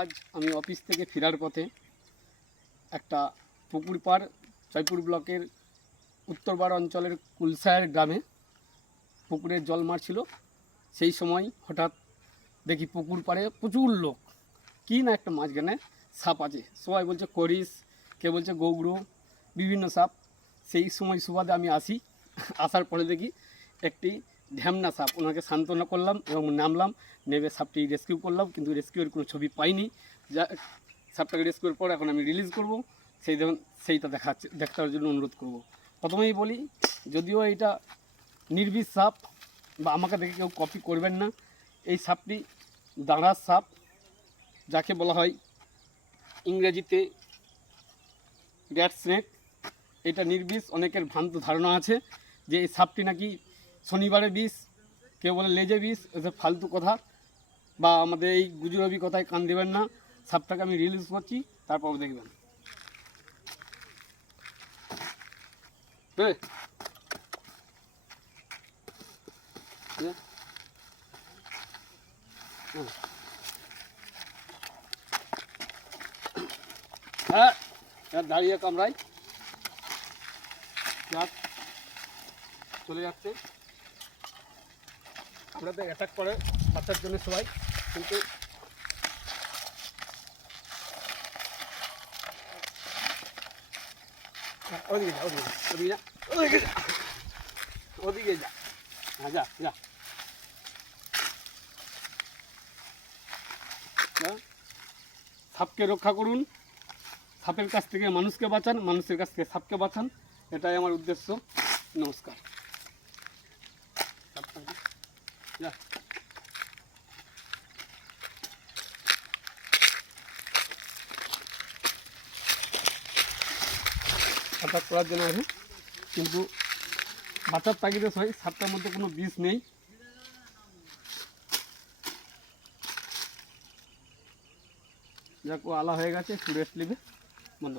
আজ আমি অফিস থেকে ফেরার পথে একটা পুকুর পাড় জয়পুর ব্লকের উত্তরপাড় অঞ্চলের কুলসায়ের গ্রামে পুকুরে জল মারছিল। সেই সময় হঠাৎ দেখি পুকুর পাড়ে প্রচুর লোক, কি না একটা মাঝখানে সাপ আছে। সবাই বলছে করিস, কে বলছে গৌড়, বিভিন্ন সাপ। সেই সময় সুবাদে আমি আসি, আসার পরে দেখি একটি ঢ্যামনা সাপ। ওনাকে সান্ত্বনা করলাম এবং নামলাম, নেমে সাপটি রেস্কিউ করলাম, কিন্তু রেস্কিউয়ের কোনো ছবি পাইনি। যা সাপটাকে রেস্কিউর পর এখন আমি রিলিজ করব, সেইটা দেখার জন্য অনুরোধ করব। প্রথমেই বলি, যদিও এটা নির্বিষ সাপ বা আমাকে দেখে কেউ কপি করবেন না, এই সাপটি দাঁড়ার সাপ, যাকে বলা হয় ইংরেজিতে ড্যাট স্নেক। এটা নির্বিষ। অনেকের ভ্রান্ত ধারণা আছে যে এই সাপটি নাকি শনিবারে বিষ, কেউ বলে লেজে বিষ। এসব ফালতু কথা বা আমাদের এই গুজরাবি কথায় কান দেবেন না। সাপটাকে আমি রিলিজ করছি, তারপর দেখবেন। হ্যাঁ, দাঁড়িয়ে কামড়াই, চলে যাচ্ছে। আপনাদের অ্যাটাক করে বাচ্চার জন্য সবাই, কিন্তু ওদিকে যা, ওদিকে যা, ওদিকে যা, ওদিকে যা, হ্যাঁ যা যা। সাপকে রক্ষা করুন, সাপের কাছ থেকে মানুষকে বাঁচান, মানুষের কাছ থেকে সাপকে বাঁচান, এটাই আমার উদ্দেশ্য। নমস্কার। অ্যাটাক করার জন্য আছে, কিন্তু বাঁচার তাগিদে হয়। সাপটার মধ্যে কোনো বিষ নেই। যাক, ও আলা হয়ে গেছে, একটু রেস্ট নেবে। বন্ধ।